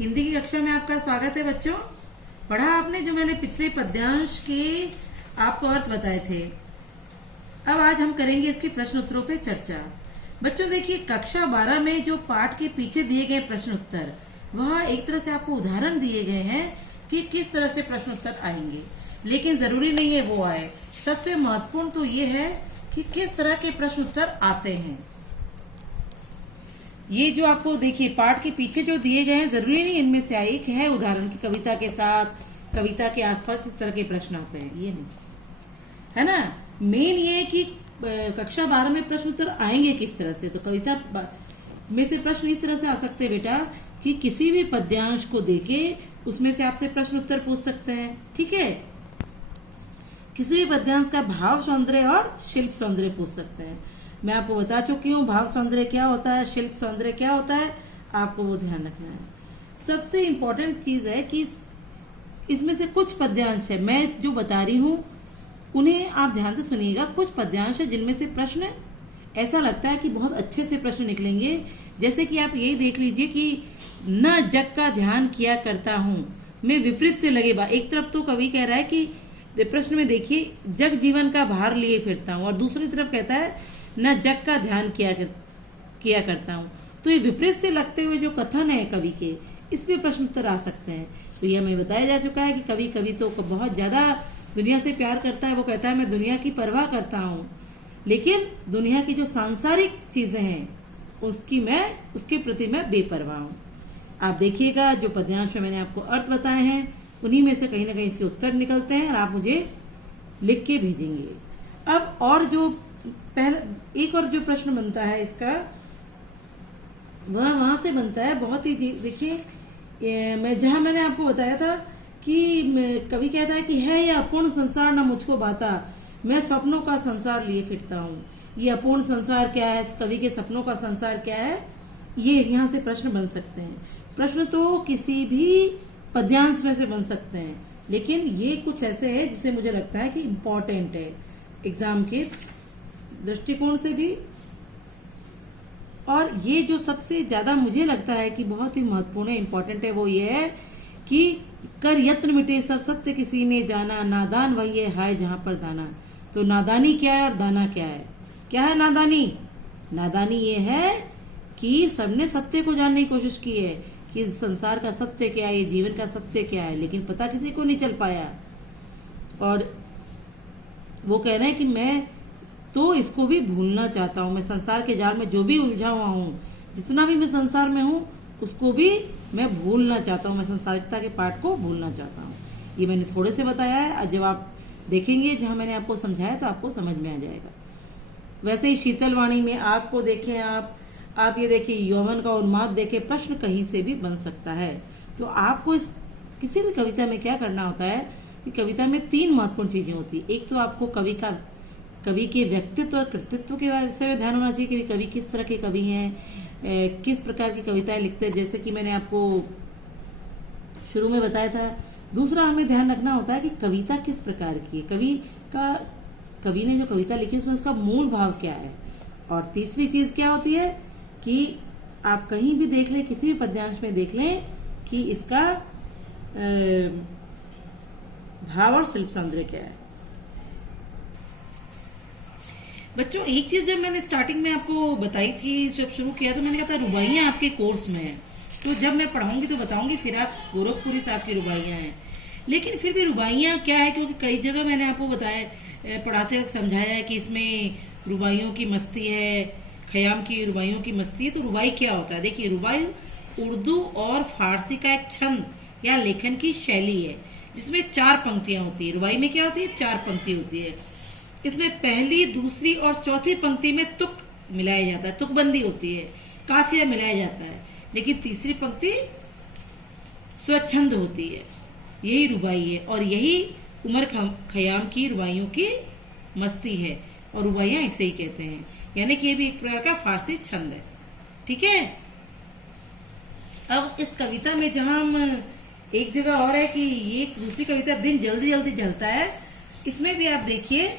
हिंदी की कक्षा में आपका स्वागत है बच्चों। पढ़ा आपने जो मैंने पिछले पद्यांश के आपको अर्थ बताए थे। अब आज हम करेंगे इसके प्रश्न उत्तरों पे चर्चा। बच्चों देखिए, कक्षा 12 में जो पाठ के पीछे दिए गए प्रश्न उत्तर, वह एक तरह से आपको उदाहरण दिए गए हैं कि किस तरह से प्रश्न उत्तर आएंगे, लेकिन जरूरी नहीं है वो आए। सबसे महत्वपूर्ण तो ये है कि किस तरह के प्रश्न उत्तर आते हैं। ये जो आपको देखिए पाठ के पीछे जो दिए गए हैं, जरूरी नहीं इनमें से आए। एक है उदाहरण की कविता के साथ, कविता के आसपास इस तरह के प्रश्न आते हैं, ये नहीं है ना। मेन ये है कि कक्षा 12 में प्रश्न उत्तर आएंगे किस तरह से। तो कविता में से प्रश्न इस तरह से आ सकते हैं बेटा कि किसी भी पद्यांश को देके उसमें से आपसे प्रश्न उत्तर पूछ सकते हैं, ठीक है। किसी भी पद्यांश का भाव सौंदर्य और शिल्प सौंदर्य पूछ सकते हैं। मैं आपको बता चुकी हूँ भाव सौंदर्य क्या होता है, शिल्प सौंदर्य क्या होता है, आपको वो ध्यान रखना है। सबसे इम्पोर्टेंट चीज है कि इसमें से कुछ पद्यांश है, मैं जो बता रही हूँ उन्हें आप ध्यान से सुनिएगा। कुछ पद्यांश है जिनमें से प्रश्न ऐसा लगता है कि बहुत अच्छे से प्रश्न निकलेंगे। जैसे कि आप यही देख लीजिए कि न जग का ध्यान किया करता हूँ मैं विपरीत से लगे बा। एक तरफ तो कवि कह रहा है कि प्रश्न में देखिए जग जीवन का भार लिए फिरता हूँ, और दूसरी तरफ कहता है न जग का ध्यान किया करता हूँ। तो ये विपरीत से लगते हुए जो कथन है कवि के, इसमें प्रश्न उत्तर आ सकते हैं। तो ये हमें बताया जा चुका है कि कवि तो बहुत ज्यादा दुनिया से प्यार करता है। वो कहता है मैं दुनिया की परवाह करता हूँ, लेकिन दुनिया की जो सांसारिक चीजें हैं उसके प्रति मैं बेपरवाह हूँ। आप देखिएगा जो पद्यांश में मैंने आपको अर्थ बताए हैं, उन्हीं में से कहीं ना कहीं इसके उत्तर निकलते हैं और आप मुझे लिख के भेजेंगे। अब और जो पहला एक और जो प्रश्न बनता है इसका, वह वहां से बनता है बहुत ही, देखिए मैं जहां मैंने आपको बताया था कि कवि कहता है कि है यह अपूर्ण संसार न मुझको बाता, मैं सपनों का संसार लिए फिरता हूँ। ये अपूर्ण संसार क्या है, कवि के सपनों का संसार क्या है, ये यहाँ से प्रश्न बन सकते हैं। प्रश्न तो किसी भी पद्यांश में से बन सकते हैं, लेकिन ये कुछ ऐसे है जिसे मुझे लगता है कि इम्पोर्टेंट है एग्जाम के दृष्टिकोण से भी। और ये जो सबसे ज्यादा मुझे लगता है कि बहुत ही महत्वपूर्ण है, इम्पोर्टेंट है, वो ये है कि कर यत्न मिटे सब सत्य किसी ने जाना, नादान वही है हाय जहां पर दाना। तो नादानी क्या है और दाना क्या है? क्या है नादानी? नादानी ये है कि सबने सत्य को जानने की कोशिश की है कि संसार का सत्य क्या है, ये जीवन का सत्य क्या है, लेकिन पता किसी को नहीं चल पाया। और वो कह रहे हैं कि मैं तो इसको भी भूलना चाहता हूँ। मैं संसार के जाल में जो भी उलझा हुआ हूँ, जितना भी मैं संसार में हूँ, उसको भी मैं भूलना चाहता हूँ। मैं संसारिकता के पाठ को भूलना चाहता हूँ। ये मैंने थोड़े से बताया है, जब आप देखेंगे जहां मैंने आपको समझाया तो आपको समझ में आ जाएगा। वैसे ही शीतल वाणी में आग को देखें आप ये देखिए यौवन का उन्माद देखे, प्रश्न कहीं से भी बन सकता है। तो आपको इस किसी भी कविता में क्या करना होता है कि कविता में 3 महत्वपूर्ण चीजें होती है। एक तो आपको कवि के व्यक्तित्व और कृतित्व के बारे में ध्यान होना चाहिए कि कवि किस तरह के कवि हैं, किस प्रकार की कविताएं लिखते हैं, जैसे कि मैंने आपको शुरू में बताया था। दूसरा हमें ध्यान रखना होता है कि कविता किस प्रकार की है, कवि ने जो कविता लिखी उसमें उसका मूल भाव क्या है। और तीसरी चीज क्या होती है कि आप कहीं भी देख लें, किसी भी पद्यांश में देख लें कि इसका भाव और शिल्प सौंदर्य क्या है। बच्चों एक चीज जब मैंने स्टार्टिंग में आपको बताई थी, जब शुरू किया तो मैंने कहा था रुबाइयां आपके कोर्स में है, तो जब मैं पढ़ाऊंगी तो बताऊंगी, फिर आप गोरखपुरी साहब की रुबाइयां हैं। लेकिन फिर भी रुबाइयां क्या है, क्योंकि कई जगह मैंने आपको बताया, पढ़ाते वक्त समझाया है कि इसमें रुबाइयों की मस्ती है, खयाम की रुबाइयों की मस्ती है। तो रुबाई क्या होता है? देखिए रुबाई उर्दू और फारसी का एक छंद या लेखन की शैली है जिसमें 4 पंक्तियां होती है। रुबाई में क्या होती है? 4 पंक्ति होती है। इसमें पहली, दूसरी और चौथी पंक्ति में तुक मिलाया जाता है, तुकबंदी होती है, काफिया मिलाया जाता है, लेकिन तीसरी पंक्ति स्वच्छंद होती है। यही रुबाई है और यही उमर खयाम की रुबाइयों की मस्ती है, और रुबाइयां इसे ही कहते हैं। यानी कि ये भी एक प्रकार का फारसी छंद है, ठीक है। अब इस कविता में जहां हम एक जगह और है कि ये दूसरी कविता दिन जल्दी जल्दी ढलता है, इसमें भी आप देखिए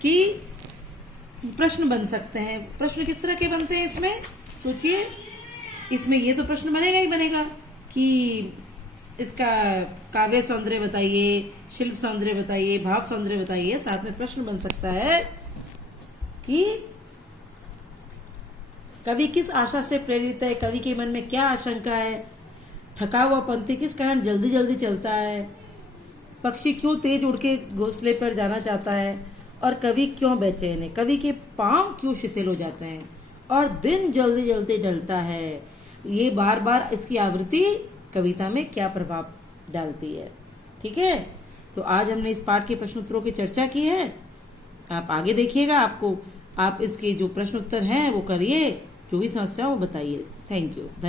कि प्रश्न बन सकते हैं। प्रश्न किस तरह के बनते हैं इसमें सोचिए। इसमें ये तो प्रश्न बनेगा ही बनेगा कि इसका काव्य सौंदर्य बताइए, शिल्प सौंदर्य बताइए, भाव सौंदर्य बताइए। साथ में प्रश्न बन सकता है कि कवि किस आशा से प्रेरित है, कवि के मन में क्या आशंका है, थका हुआ पंथी किस कारण जल्दी जल्दी चलता है, पक्षी क्यों तेज उड़ के घोंसले पर जाना चाहता है, और कवि क्यों बेचैन है, कवि के पांव क्यों शिथिल हो जाते हैं, और दिन जल्दी जल्दी ढलता है। ये बार बार इसकी आवृत्ति कविता में क्या प्रभाव डालती है। ठीक है, तो आज हमने इस पाठ के प्रश्न उत्तरों की चर्चा की है। आप आगे देखिएगा, आपको आप इसके जो प्रश्न उत्तर हैं वो करिए, जो भी समस्या वो बताइए। थैंक यू, धन्यवाद।